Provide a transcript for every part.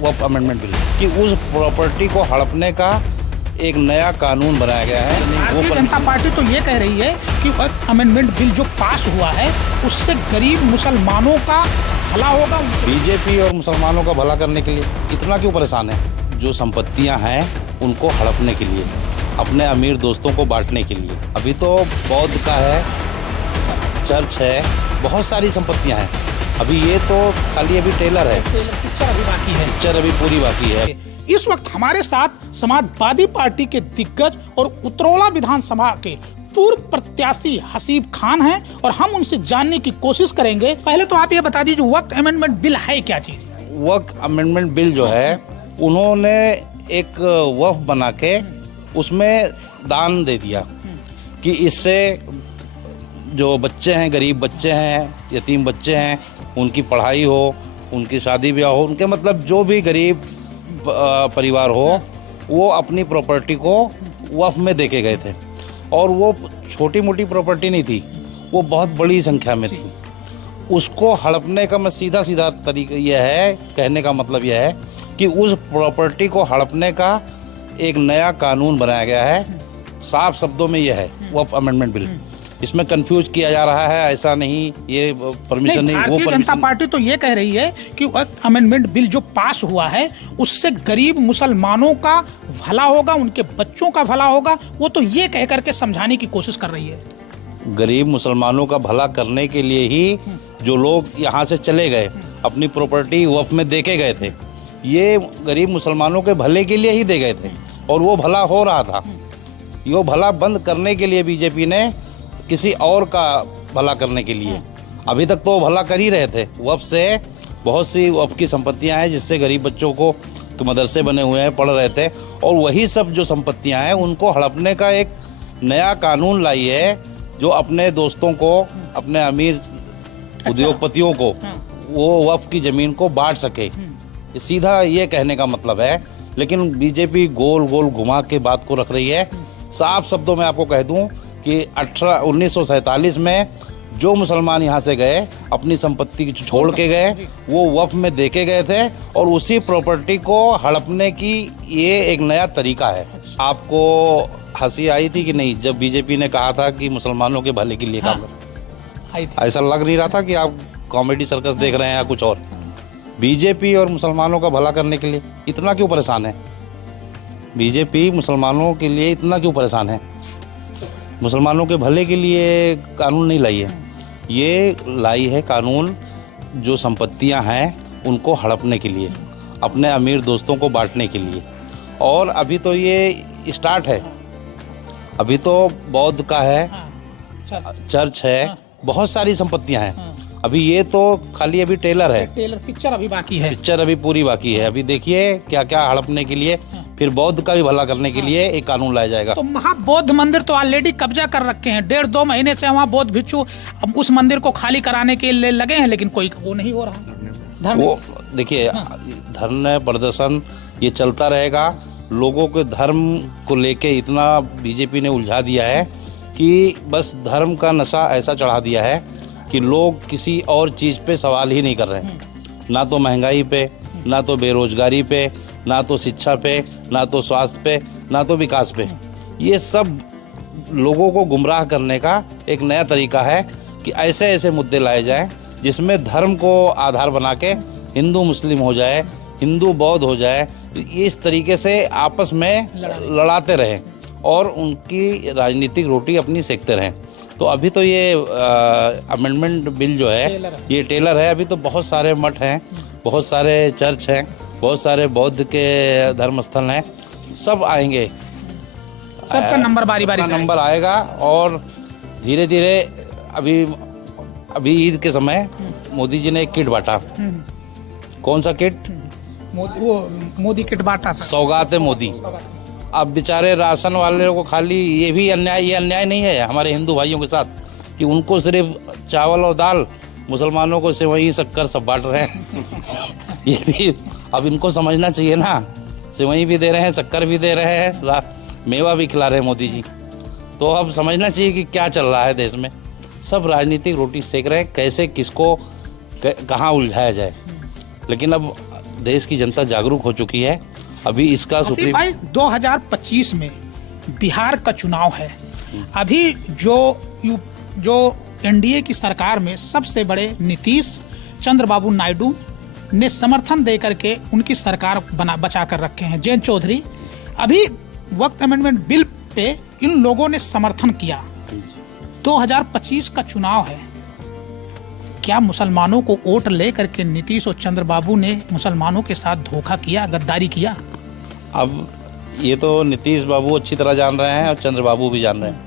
वक्फ amendment bill कि उस property को हड़पने का एक नया कानून बनाया गया है। भारतीय जनता पार्टी तो ये कह रही है कि वक्फ अमेंडमेंट बिल जो पास हुआ है उससे गरीब मुसलमानों का भला होगा। बीजेपी और मुसलमानों का भला करने के लिए इतना क्यों परेशान है? जो संपत्तियां हैं उनको हड़पने के लिए, अपने अमीर दोस्तों को बांटने के लिए। अभी तो बौद्ध का है, चर्च है, बहुत सारी संपत्तियां हैं। अभी ये तो खाली अभी ट्रेलर है, पिक्चर अभी बाकी है। पिक्चर अभी पूरी बाकी है। इस वक्त हमारे साथ समाजवादी पार्टी के दिग्गज और उतरौला विधानसभा के पूर्व प्रत्याशी हसीब खान हैं और हम उनसे जानने की कोशिश करेंगे। पहले तो आप ये बता दीजिए वक्फ अमेंडमेंट बिल है क्या चीज? वक्फ अमेंडमेंट बिल जो है उन्होंने एक वक्फ बना के उसमें दान दे दिया कि इससे जो बच्चे हैं, गरीब बच्चे हैं, यतीम बच्चे हैं, उनकी पढ़ाई हो, उनकी शादी ब्याह हो, उनके मतलब जो भी गरीब परिवार हो वो अपनी प्रॉपर्टी को वक्फ में देके गए थे। और वो छोटी मोटी प्रॉपर्टी नहीं थी, वो बहुत बड़ी संख्या में थी। उसको हड़पने का मैं सीधा सीधा तरीका यह है, कहने का मतलब यह है कि उस प्रॉपर्टी को हड़पने का एक नया कानून बनाया गया है। साफ शब्दों में यह है वक्फ अमेंडमेंट बिल। इसमें कंफ्यूज किया जा रहा है, ऐसा नहीं, ये परमिशन नहीं, वो भारतीय जनता पार्टी तो ये कह रही है कि वक्फ अमेंडमेंट बिल जो पास हुआ है उससे गरीब मुसलमानों का भला होगा, उनके बच्चों का भला होगा। वो तो ये कह करके समझाने की कोशिश कर रही है। गरीब मुसलमानों का भला करने के लिए ही जो लोग यहाँ से चले गए, अपनी प्रॉपर्टी वक्फ में देके गए थे, ये गरीब मुसलमानों के भले के लिए ही दे गए थे और वो भला हो रहा था। ये भला बंद करने के लिए बीजेपी ने किसी और का भला करने के लिए, अभी तक तो भला कर ही रहे थे। वक्फ से बहुत सी वक्फ की संपत्तियां हैं जिससे गरीब बच्चों को मदरसे बने हुए हैं, पढ़ रहे थे, और वही सब जो संपत्तियां हैं उनको हड़पने का एक नया कानून लाई है जो अपने दोस्तों को, अपने अमीर उद्योगपतियों को वो वक्फ की जमीन को बांट सके। सीधा ये कहने का मतलब है। लेकिन बीजेपी गोल गोल घुमा के बात को रख रही है। साफ शब्दों में आपको कह दूं कि 1947 में जो मुसलमान यहाँ से गए, अपनी संपत्ति छोड़ के गए, वो वक्फ में देके गए थे और उसी प्रॉपर्टी को हड़पने की ये एक नया तरीका है। आपको हंसी आई थी कि नहीं जब बीजेपी ने कहा था कि मुसलमानों के भले के लिए काम कर? ऐसा लग नहीं रहा था कि आप कॉमेडी सर्कस देख रहे हैं या कुछ और? बीजेपी और मुसलमानों का भला करने के लिए इतना क्यों परेशान है? बीजेपी मुसलमानों के लिए इतना क्यों परेशान है? मुसलमानों के भले के लिए कानून नहीं लाई है, ये लाई है कानून जो संपत्तियां हैं उनको हड़पने के लिए, अपने अमीर दोस्तों को बांटने के लिए। और अभी तो ये स्टार्ट है, अभी तो बौद्ध का है, चर्च है, बहुत सारी संपत्तियां हैं। अभी ये तो खाली अभी ट्रेलर है, पिक्चर अभी बाकी है। पिक्चर अभी पूरी बाकी है। अभी देखिए क्या क्या हड़पने के लिए, फिर बौद्ध का भी भला करने के लिए एक कानून लाया जाएगा। तो महाबौद्ध मंदिर तो ऑलरेडी कब्जा कर रखे हैं। 1.5-2 महीने से वहाँ बौद्ध भिक्षु अब उस मंदिर को खाली कराने के लिए लगे हैं, लेकिन कोई वो नहीं हो रहा। वो देखिए धरना प्रदर्शन ये चलता रहेगा। लोगों के धर्म को लेके इतना बीजेपी ने उलझा दिया है कि बस धर्म का नशा ऐसा चढ़ा दिया है कि लोग किसी और चीज़ पे सवाल ही नहीं कर रहे हैं। ना तो महंगाई पे, ना तो बेरोजगारी पे, ना तो शिक्षा पे, ना तो स्वास्थ्य पे, ना तो विकास पे। ये सब लोगों को गुमराह करने का एक नया तरीका है कि ऐसे ऐसे मुद्दे लाए जाएं जिसमें धर्म को आधार बना के हिंदू मुस्लिम हो जाए, हिंदू बौद्ध हो जाए, इस तरीके से आपस में लड़ाते रहें और उनकी राजनीतिक रोटी अपनी सेकते रहें। तो अभी तो ये अमेंडमेंट बिल जो है ये ट्रेलर है। अभी तो बहुत सारे मठ हैं, बहुत सारे चर्च हैं, बहुत सारे बौद्ध के धर्म स्थल हैं, सब आएंगे, सबका नंबर बारी बारी से नंबर आएगा। और धीरे धीरे अभी ईद के समय मोदी जी ने एक किट बांटा। कौन सा किट? मोदी किट बांटा, सौगात है मोदी। अब बेचारे राशन वाले को खाली ये अन्याय नहीं है हमारे हिंदू भाइयों के साथ कि उनको सिर्फ चावल और दाल, मुसलमानों को सेवई शक्कर सब बांट रहे हैं। ये भी अब इनको समझना चाहिए ना, सेवई भी दे रहे हैं, शक्कर भी दे रहे हैं, मेवा भी खिला रहे हैं मोदी जी। तो अब समझना चाहिए कि क्या चल रहा है देश में। सब राजनीतिक रोटी सेक रहे हैं, कैसे किसको कहाँ उलझाया जाए। लेकिन अब देश की जनता जागरूक हो चुकी है। अभी इसका आसिफ सुप्रीम भाई 2025 में बिहार का चुनाव है। अभी जो एनडीए की सरकार में सबसे बड़े नीतीश चंद्रबाबू नायडू ने समर्थन दे करके उनकी सरकार बचा कर रखे हैं। जयंत चौधरी, अभी वक्त अमेंडमेंट बिल पे इन लोगों ने समर्थन किया। 2025 का चुनाव है, क्या मुसलमानों को वोट ले करके नीतीश और चंद्रबाबू ने मुसलमानों के साथ धोखा किया, गद्दारी किया? अब ये तो नीतीश बाबू अच्छी तरह जान रहे हैं और चंद्रबाबू भी जान रहे हैं।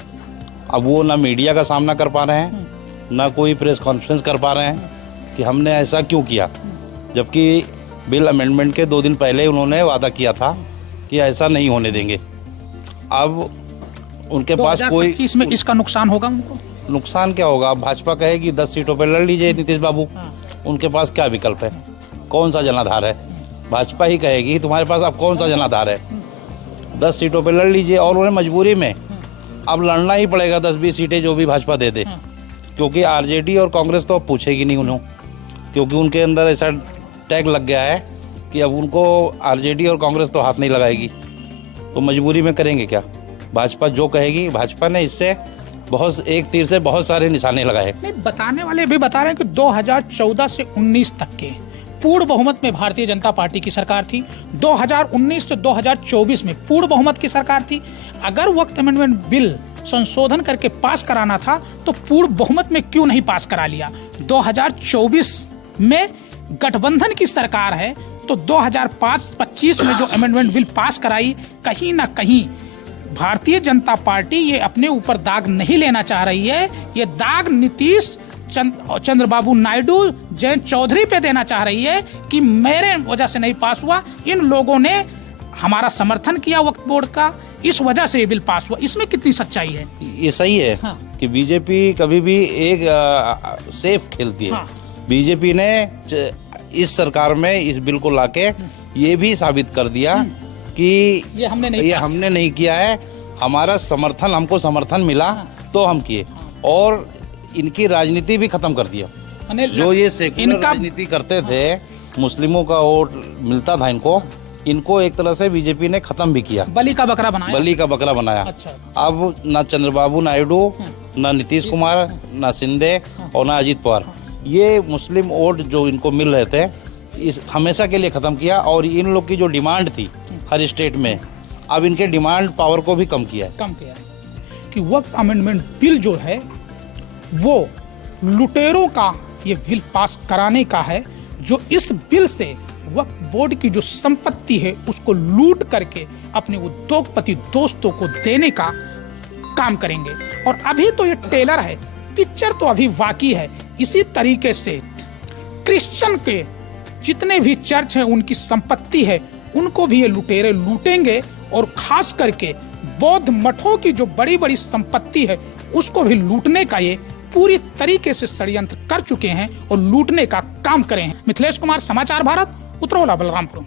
अब वो ना मीडिया का सामना कर पा रहे हैं, ना कोई प्रेस कॉन्फ्रेंस कर पा रहे हैं कि हमने ऐसा क्यों किया, जबकि बिल अमेंडमेंट के 2 दिन पहले उन्होंने वादा किया था कि ऐसा नहीं होने देंगे। अब उनके पास कोई 2025 में इसका नुकसान होगा उनको? नुकसान क्या होगा? भाजपा कहेगी 10 सीटों पर लड़ लीजिए नीतीश बाबू, उनके पास क्या विकल्प है? कौन सा जनाधार है? भाजपा ही कहेगी तुम्हारे पास अब कौन सा जनाधार है, 10 सीटों पर लड़ लीजिए। और उन्हें मजबूरी में अब लड़ना ही पड़ेगा 10-20 सीटें जो भी भाजपा दे दे, क्योंकि आरजेडी और कांग्रेस तो अब पूछेगी नहीं उन्हें, क्योंकि उनके अंदर ऐसा टैग लग गया है कि अब उनको आरजेडी और कांग्रेस तो हाथ नहीं लगाएगी, तो मजबूरी में करेंगे क्या? भाजपा जो कहेगी, भाजपा ने इससे बहुत एक तीर से बहुत सारे निशाने लगाए। नहीं, बताने वाले भी बता रहे हैं कि 2014 से 19 तक के पूर्ण बहुमत में भारतीय जनता पार्टी की सरकार थी। 2019 से 2024 में पूर्ण बहुमत की सरकार थी। अगर वक्त अमेंडमेंट बिल संशोधन करके पास कराना था तो पूर्ण बहुमत में क्यों नहीं पास करा लिया? 2024 में गठबंधन की सरकार है, तो 2025 में जो अमेंडमेंट बिल पास कराई, कहीं ना कहीं भारतीय जनता पार्टी ये अपने ऊपर दाग नहीं लेना चाह रही है, ये दाग नीतीश चंद्रबाबू नायडू जयंत चौधरी पे देना चाह रही है कि मेरे वजह से नहीं पास हुआ, इन लोगों ने हमारा समर्थन किया वक्फ बोर्ड का, इस वजह से ये बिल पास हुआ। इसमें कितनी सच्चाई है? ये सही है। हाँ। कि बीजेपी कभी भी एक सेफ खेलती है। हाँ। बीजेपी ने इस सरकार में इस बिल को लाके ये भी साबित कर दिया कि ये हमने नहीं किया है, हमारा समर्थन, हमको समर्थन मिला। हाँ। तो हम किए। और इनकी राजनीति भी खत्म कर दिया। जो ये सेकुलर राजनीति करते थे, मुस्लिमों का वोट मिलता था इनको एक तरह से बीजेपी ने खत्म भी किया, बलि का बकरा बनाया। अच्छा। अब ना चंद्रबाबू नायडू, ना नीतीश कुमार, ना शिंदे और ना अजीत पवार, ये मुस्लिम वोट जो इनको मिल रहे थे इस हमेशा के लिए खत्म किया। और इन लोग की जो डिमांड थी हर स्टेट में, अब इनके डिमांड पावर को भी कम किया है कि वक्त अमेंडमेंट बिल जो है वो लुटेरों का ये बिल पास कराने का है, जो इस बिल से वक्फ बोर्ड की जो संपत्ति है उसको लूट करके अपने उद्योगपति दोस्तों को देने का काम करेंगे। और अभी तो ये ट्रेलर है, पिक्चर तो अभी बाकी है। इसी तरीके से क्रिश्चियन के जितने भी चर्च हैं, उनकी संपत्ति है, उनको भी ये लुटेरे लूटेंगे। और खास करके बौद्ध मठों की जो बड़ी बड़ी संपत्ति है उसको भी लूटने का ये पूरी तरीके से षड्यंत्र कर चुके हैं और लूटने का काम करे हैं। मिथिलेश कुमार, समाचार भारत, उतरौला, बलरामपुर।